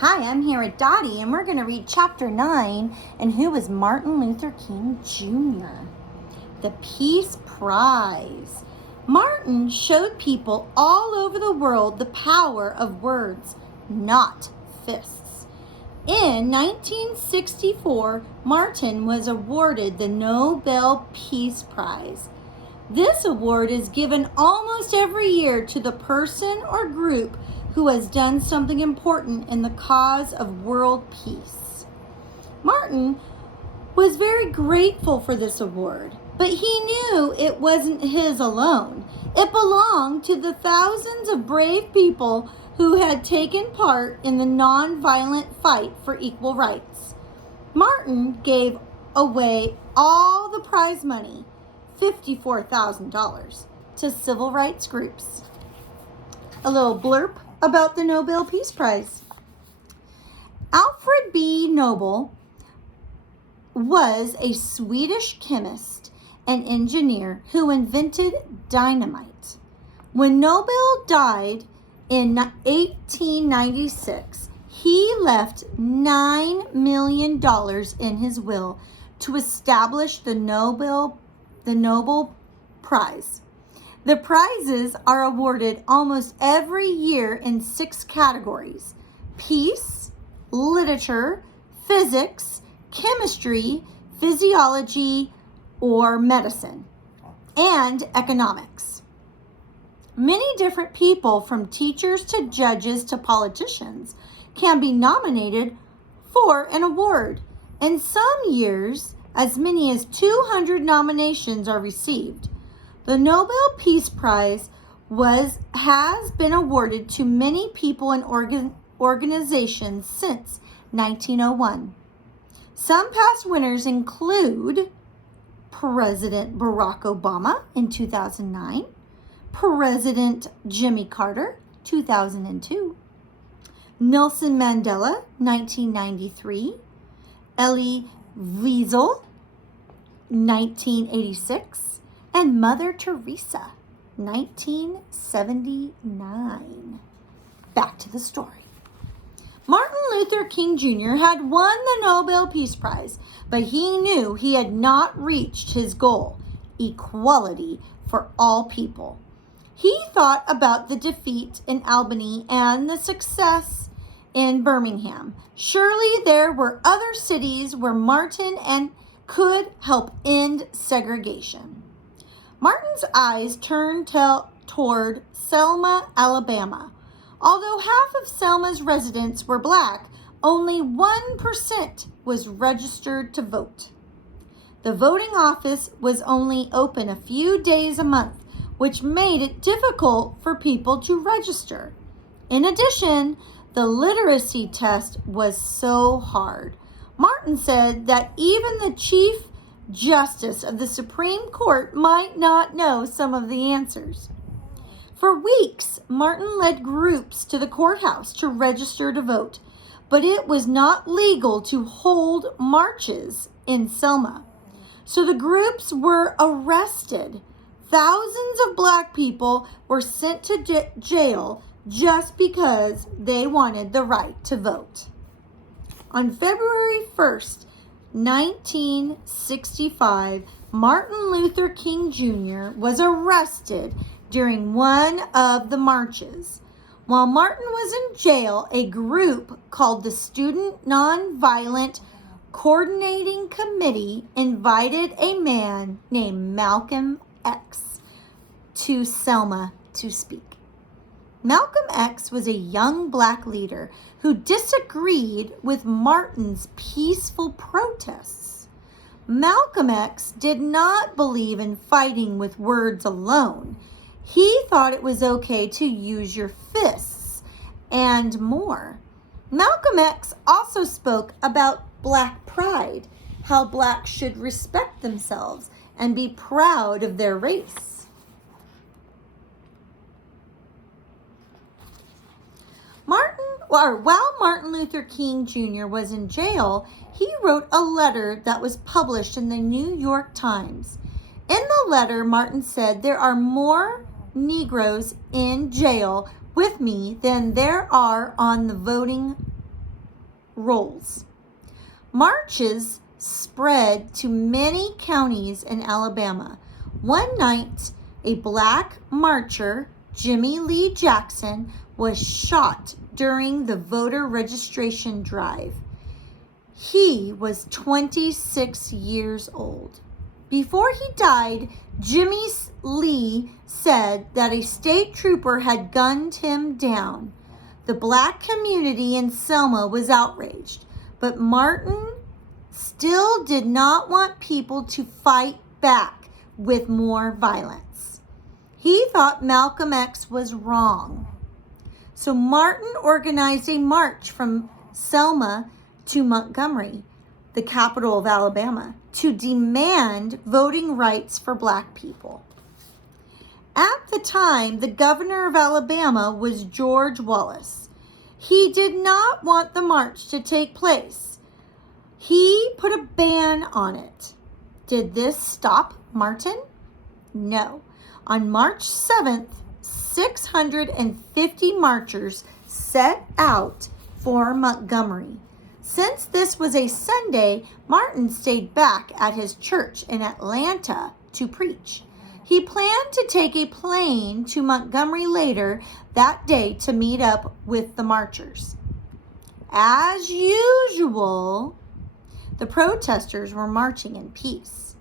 Hi, I'm here with Dottie, and we're going to read Chapter 9, and who was Martin Luther King Jr.? The Peace Prize. Martin showed people all over the world the power of words, not fists. In 1964, Martin was awarded the Nobel Peace Prize. This award is given almost every year to the person or group who has done something important in the cause of world peace. Martin was very grateful for this award, but he knew it wasn't his alone. It belonged to the thousands of brave people who had taken part in the nonviolent fight for equal rights. Martin gave away all the prize money, $54,000, to civil rights groups. A little blurb about the Nobel Peace Prize. Alfred B. Nobel was a Swedish chemist and engineer who invented dynamite. When Nobel died in 1896, he left $9 million in his will to establish the Nobel Prize. The prizes are awarded almost every year in 6 categories: peace, literature, physics, chemistry, physiology, or medicine, and economics. Many different people, from teachers to judges to politicians, can be nominated for an award. In some years, as many as 200 nominations are received. The Nobel Peace Prize has been awarded to many people and organizations since 1901. Some past winners include President Barack Obama in 2009, President Jimmy Carter, 2002, Nelson Mandela, 1993, Elie Wiesel, 1986, and Mother Teresa, 1979. Back to the story. Martin Luther King Jr. had won the Nobel Peace Prize, but he knew he had not reached his goal, equality for all people. He thought about the defeat in Albany and the success in Birmingham. Surely there were other cities where Martin could help end segregation. Martin's eyes turned toward Selma, Alabama. Although half of Selma's residents were black, only 1% was registered to vote. The voting office was only open a few days a month, which made it difficult for people to register. In addition, the literacy test was so hard. Martin said that even the Chief Justice of the Supreme Court might not know some of the answers. For weeks, Martin led groups to the courthouse to register to vote, but it was not legal to hold marches in Selma. So the groups were arrested. Thousands of black people were sent to jail just because they wanted the right to vote. On February 1st, 1965, Martin Luther King Jr. was arrested during one of the marches. While Martin was in jail, a group called the Student Nonviolent Coordinating Committee invited a man named Malcolm X to Selma to speak. Malcolm X was a young black leader who disagreed with Martin's peaceful protests. Malcolm X did not believe in fighting with words alone. He thought it was okay to use your fists and more. Malcolm X also spoke about black pride, how blacks should respect themselves and be proud of their race. While Martin Luther King Jr. was in jail, he wrote a letter that was published in the New York Times. In the letter, Martin said, "There are more Negroes in jail with me than there are on the voting rolls. Marches spread to many counties in Alabama. One night, a black marcher, Jimmy Lee Jackson, was shot during the voter registration drive. He was 26 years old. Before he died, Jimmy Lee said that a state trooper had gunned him down. The black community in Selma was outraged, but Martin still did not want people to fight back with more violence. He thought Malcolm X was wrong. So Martin organized a march from Selma to Montgomery, the capital of Alabama, to demand voting rights for black people. At the time, the governor of Alabama was George Wallace. He did not want the march to take place. He put a ban on it. Did this stop Martin? No. On March 7th, 650 marchers set out for Montgomery. Since this was a Sunday, Martin stayed back at his church in Atlanta to preach. He planned to take a plane to Montgomery later that day to meet up with the marchers. As usual, the protesters were marching in peace.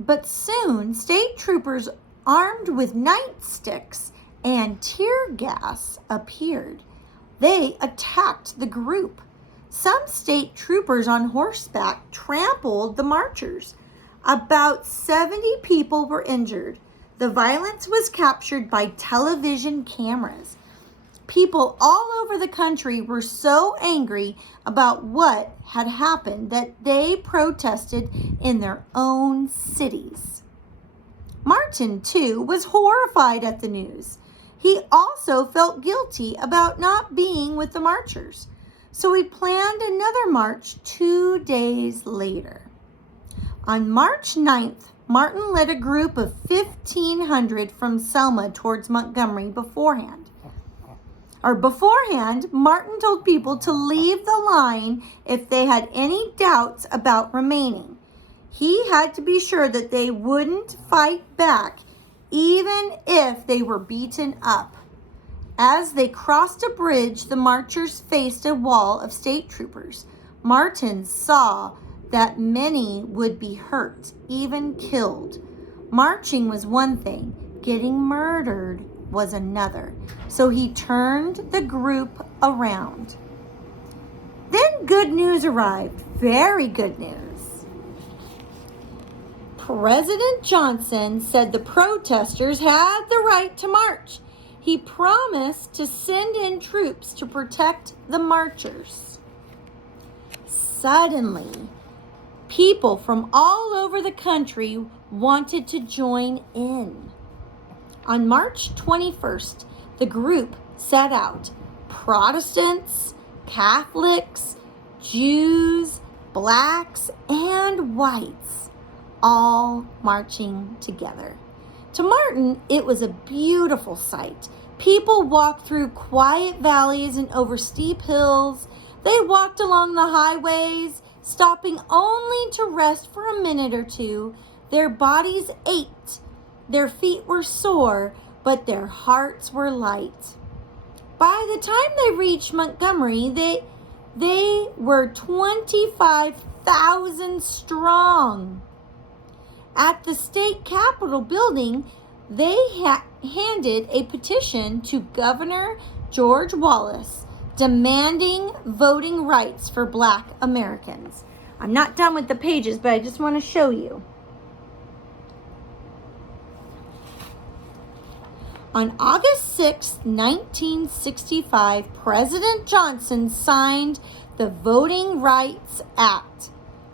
But soon, state troopers armed with nightsticks and tear gas appeared. They attacked the group. Some state troopers on horseback trampled the marchers. About 70 people were injured. The violence was captured by television cameras. People all over the country were so angry about what had happened that they protested in their own cities. Martin, too, was horrified at the news. He also felt guilty about not being with the marchers. So he planned another march 2 days later. On March 9th, Martin led a group of 1,500 from Selma towards Montgomery beforehand. Martin told people to leave the line if they had any doubts about remaining. He had to be sure that they wouldn't fight back, even if they were beaten up. As they crossed a bridge, the marchers faced a wall of state troopers. Martin saw that many would be hurt, even killed. Marching was one thing, getting murdered was another. So he turned the group around. Then good news arrived, very good news. President Johnson said the protesters had the right to march. He promised to send in troops to protect the marchers. Suddenly, people from all over the country wanted to join in. On March 21st, the group set out. Protestants, Catholics, Jews, blacks, and whites, all marching together. To Martin, it was a beautiful sight. People walked through quiet valleys and over steep hills. They walked along the highways, stopping only to rest for a minute or two. Their bodies ached. Their feet were sore, but their hearts were light. By the time they reached Montgomery, they were 25,000 strong. At the state capitol building, they handed a petition to Governor George Wallace demanding voting rights for black Americans. I'm not done with the pages, but I just want to show you. On August 6, 1965, President Johnson signed the Voting Rights Act.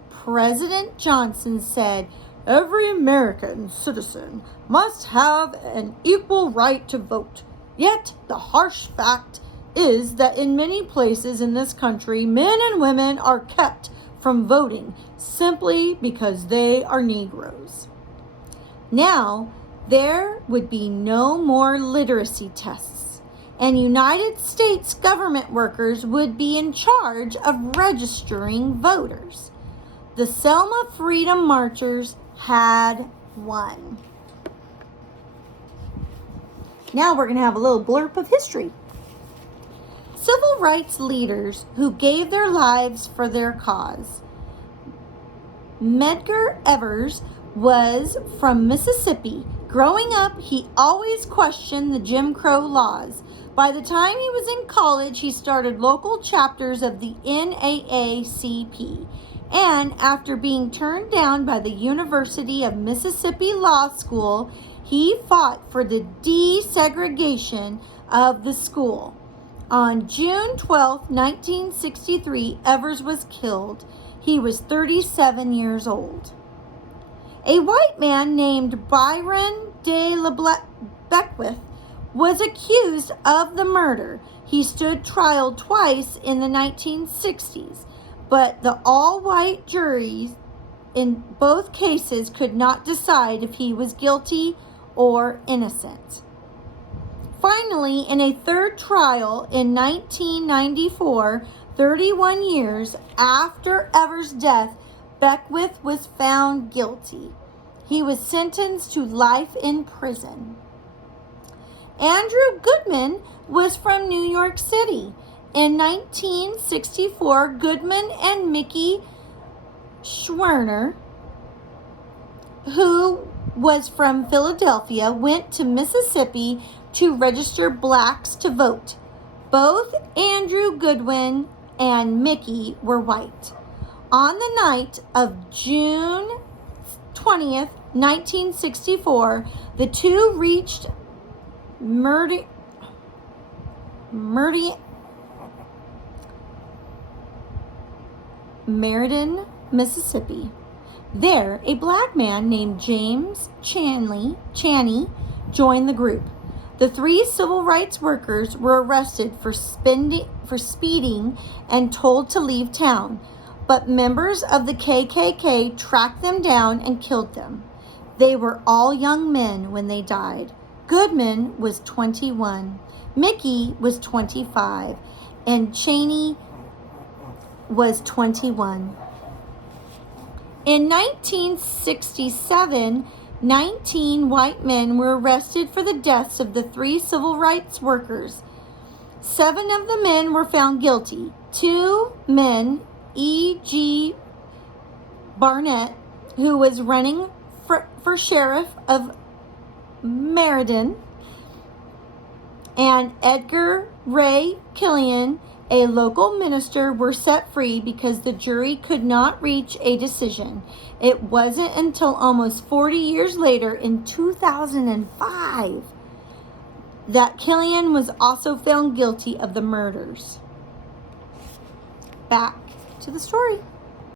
President Johnson said, "Every American citizen must have an equal right to vote. Yet the harsh fact is that in many places in this country, men and women are kept from voting simply because they are Negroes." Now, there would be no more literacy tests, and United States government workers would be in charge of registering voters. The Selma Freedom Marchers had won. Now we're going to have a little blurb of history. Civil rights leaders who gave their lives for their cause. Medgar Evers was from Mississippi. Growing up, he always questioned the Jim Crow laws. By the time he was in college, he started local chapters of the NAACP. And after being turned down by the University of Mississippi Law School, he fought for the desegregation of the school. On June 12, 1963, Evers was killed. He was 37 years old. A white man named Byron de la Beckwith was accused of the murder. He stood trial twice in the 1960s, but the all-white juries in both cases could not decide if he was guilty or innocent. Finally, in a third trial in 1994, 31 years after Evers' death, Beckwith was found guilty. He was sentenced to life in prison. Andrew Goodman was from New York City. In 1964, Goodman and Mickey Schwerner, who was from Philadelphia, went to Mississippi to register blacks to vote. Both Andrew Goodwin and Mickey were white. On the night of June 20th, 1964, the two reached Meriden, Mississippi. There, a black man named James Chaney joined the group. The three civil rights workers were arrested for speeding and told to leave town, but members of the KKK tracked them down and killed them. They were all young men when they died. Goodman was 21, Mickey was 25, and Chaney was 21. In 1967, 19 white men were arrested for the deaths of the three civil rights workers. 7 of the men were found guilty. 2 men, E.G. Barnett, who was running for sheriff of Meriden, and Edgar Ray Killian, a local minister, were set free because the jury could not reach a decision. It wasn't until almost 40 years later, in 2005, that Killian was also found guilty of the murders. Back to the story.